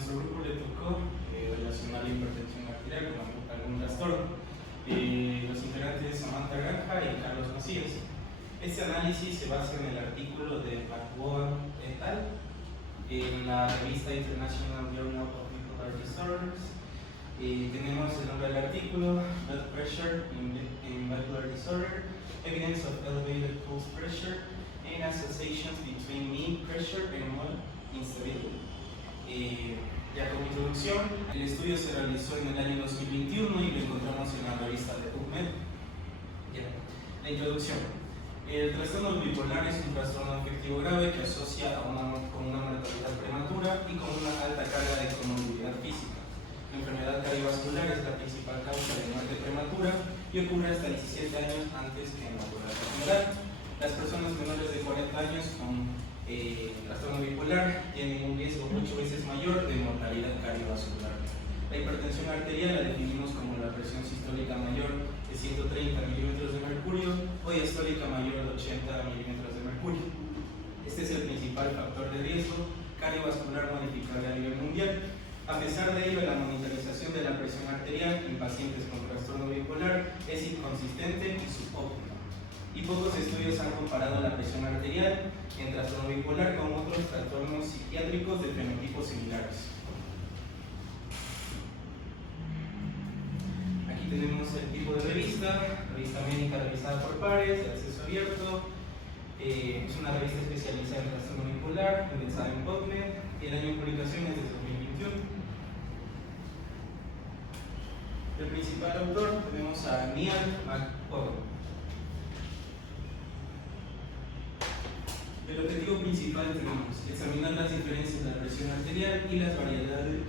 nuestro grupo le tocó relacionar la hipertensión arterial con algún trastorno. Los integrantes Samantha Granja y Carlos Macías. Este análisis se basa en el artículo de McGowan et al. En la revista International Journal of Bipolar Disorders. Tenemos el nombre del artículo: Blood Pressure in Bipolar Disorder, Evidence of Elevated Pulse Pressure and Associations Between Mean Pressure and Mole Instability. Ya como introducción, el estudio se realizó en el año 2021 y lo encontramos en la revista de PubMed. Ya. La introducción. El trastorno bipolar es un trastorno afectivo grave que asocia con una mortalidad prematura y con una alta carga de comorbilidad física. La enfermedad cardiovascular es la principal causa de muerte prematura y ocurre hasta 17 años antes que en la población general. Las personas menores de 40 años con trastorno bipolar tienen un riesgo 8 veces mayor de mortalidad cardiovascular. La hipertensión arterial la definimos como la presión sistólica mayor de 130 milímetros de mercurio o diastólica mayor de 80 milímetros de mercurio. Este es el principal factor de riesgo cardiovascular modificable a nivel mundial. A pesar de ello, la monitorización de la presión arterial en pacientes con trastorno bipolar es inconsistente y subóptima. Y pocos estudios han comparado la presión arterial en trastorno bipolar con otros trastornos psiquiátricos de fenotipos similares. Aquí tenemos el tipo de revista médica revisada por pares, de acceso abierto. Es una revista especializada en trastorno bipolar, realizada en PubMed, y el año de publicación es de 2021. El principal autor tenemos a Neal McGowan. El objetivo principal tenemos examinar las diferencias de la presión arterial y las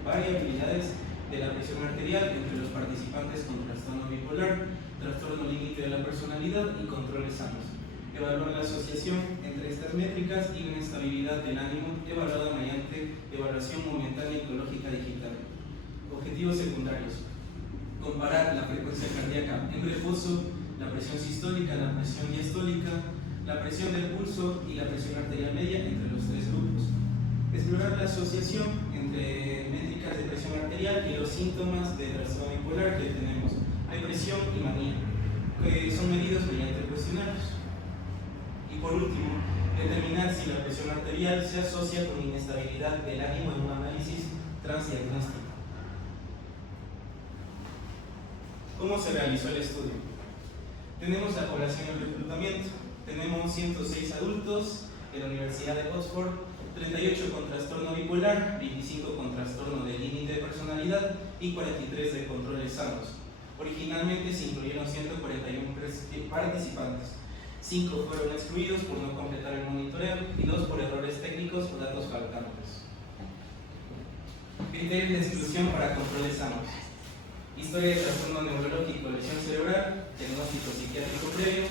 variabilidades de la presión arterial entre los participantes con trastorno bipolar, trastorno límite de la personalidad y controles sanos. Evaluar la asociación entre estas métricas y una estabilidad del ánimo evaluada mediante evaluación momentánea ecológica digital. Objetivos secundarios: comparar la frecuencia cardíaca en reposo, la presión sistólica, la presión diastólica, la presión del pulso y la presión arterial media entre los tres grupos. Explorar la asociación entre métricas de presión arterial y los síntomas de trastorno bipolar que tenemos, depresión y manía, que son medidos mediante cuestionarios. Y por último, determinar si la presión arterial se asocia con inestabilidad del ánimo en un análisis transdiagnóstico. ¿Cómo se realizó el estudio? Tenemos la población en reclutamiento. Tenemos 106 adultos de la Universidad de Oxford, 38 con trastorno bipolar, 25 con trastorno de límite de personalidad y 43 de controles sanos. Originalmente se incluyeron 141 participantes. 5 fueron excluidos por no completar el monitoreo y 2 por errores técnicos o datos faltantes. Criterios de exclusión para controles sanos: historia de trastorno neurológico, lesión cerebral, diagnóstico psiquiátrico previo,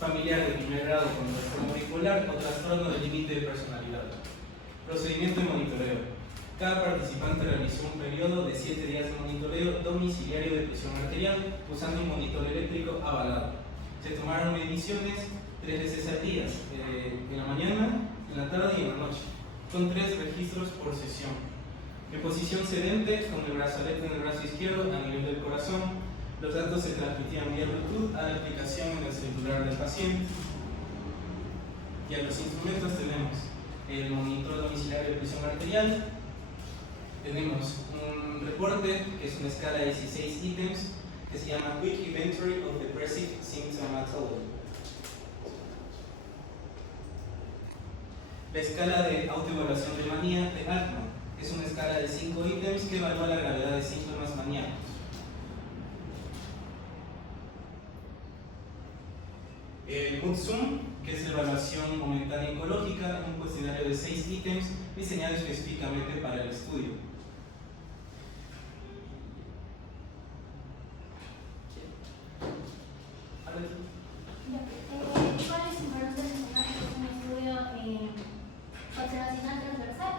familiar de primer grado con trastorno bipolar o trastorno de límite de personalidad. Procedimiento de monitoreo: cada participante realizó un periodo de 7 días de monitoreo domiciliario de presión arterial usando un monitor eléctrico avalado. Se tomaron mediciones 3 veces al día, en la mañana, en la tarde y en la noche, con 3 registros por sesión. En posición sedente, con el brazalete en el brazo izquierdo a nivel del corazón. Los datos se transmitían vía Bluetooth a la aplicación en el celular del paciente. Y a los instrumentos tenemos el monitor domiciliario de presión arterial. Tenemos un reporte que es una escala de 16 ítems que se llama Quick Inventory of Depressive Symptomatology. La escala de autoevaluación de manía de Altman es una escala de 5 ítems que evalúa la gravedad de síntomas maníacos. El MoodSum, que es la evaluación momentánea ecológica, un cuestionario de 6 ítems diseñado específicamente para el estudio. ¿Cuáles fueron los escenarios de un estudio observacional transversal?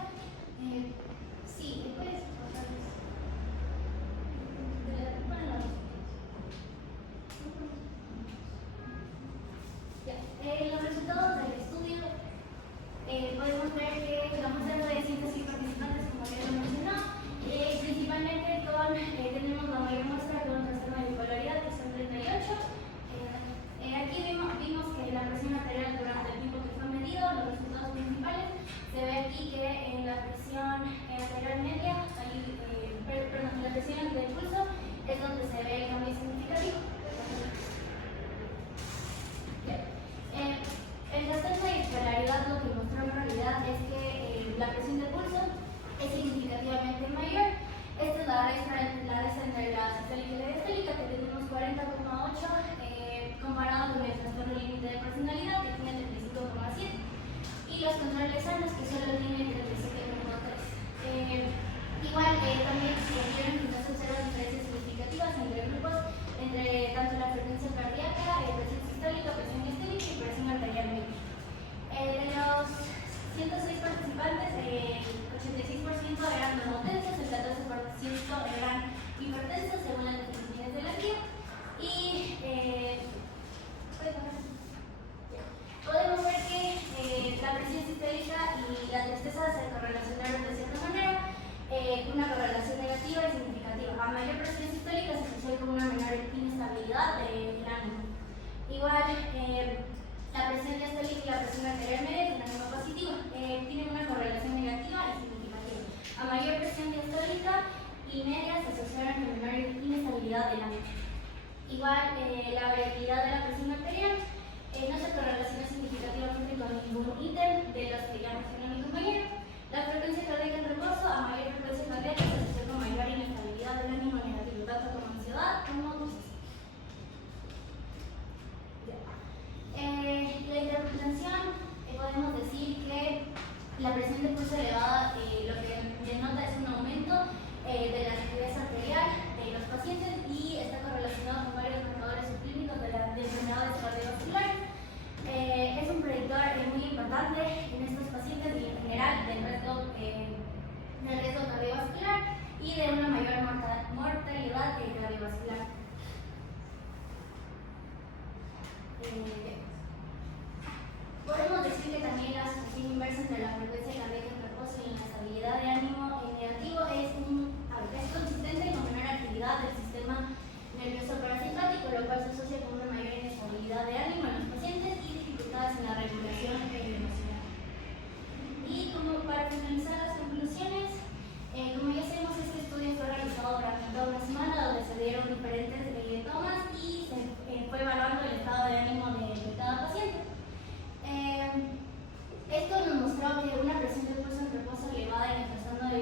Sí, puedes pasarles. Los resultados del estudio podemos ver que la muestra de 106 participantes, como ya lo mencionaba, aquí que en la presión arterial media, en la presión del pulso es donde se ve el cambio significativo. Bien. El trastorno de bipolaridad lo que mostró en realidad es que la presión de pulso es significativamente mayor. Esta es la resta entre la sistólica y la diastólica, que tenemos 40,8 comparado con el trastorno límite de personalidad, que tiene 35,7, y los controles sanos, que solo tienen 37,3. Igual también se vieron que no se observan diferencias significativas entre grupos, entre tanto la frecuencia cardíaca, presión sistólica, presión diastólica y presión arterial media. De los 106 participantes, el 86% eran normotensos, el 14% eran hipertensos según las definiciones de la guía. Y podemos ver que la presión sistólica y la tristeza se correlacionaron de cierta manera, una correlación negativa y significativa. A mayor presión sistólica se asocia con una menor inestabilidad del ánimo. Igual, la presión diastólica y la presión arterial media tienen una positiva, tienen una correlación negativa y significativa. A mayor presión diastólica y media se asociaron con menor inestabilidad del ánimo. Igual, la variabilidad de la presión arterial no se correlaciona significativamente con ningún ítem de los que ya mencionó mi compañero. La frecuencia cardíaca en reposo, a mayor frecuencia cardíaca se asocia con mayor inestabilidad del ánimo negativo, tanto como ansiedad como tristeza. La interpretación, podemos decir que la presión de pulso elevada lo que denota es un aumento de la actividad arterial de los pacientes y está correlacionado con varios marcadores subclínicos de enfermedades cardiovasculares. Es un predictor muy importante en estos pacientes y en general del riesgo cardiovascular y de una mayor mortalidad cardiovascular. Podemos decir que también la asociación inversa entre la frecuencia cardíaca en reposo y la estabilidad de ánimo negativo es consistente con menor actividad del sistema nervioso parasimpático, lo cual se asocia con una mayor inestabilidad de ánimo en los pacientes y dificultades en la regulación emocional. Y como para finalizar las conclusiones, como ya sabemos, este estudio fue realizado durante toda una semana donde se dieron diferentes tomas y se fue evaluando el estado de ánimo de cada paciente. Esto nos mostró que una presión de pulso en reposo elevada en el trastorno de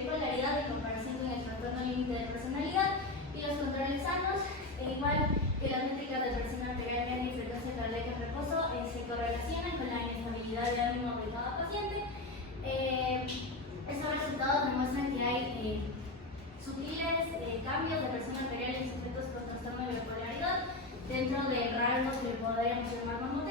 bipolaridad en comparación con el trastorno límite de personalidad y los controles sanos, igual que las métricas de presión arterial media y frecuencia cardíaca en reposo, se correlacionan con la inestabilidad de ánimo de cada paciente. Estos resultados demuestran que hay sutiles cambios de presión arterial en sujetos con trastorno de bipolaridad dentro del rango que podríamos llamar normal.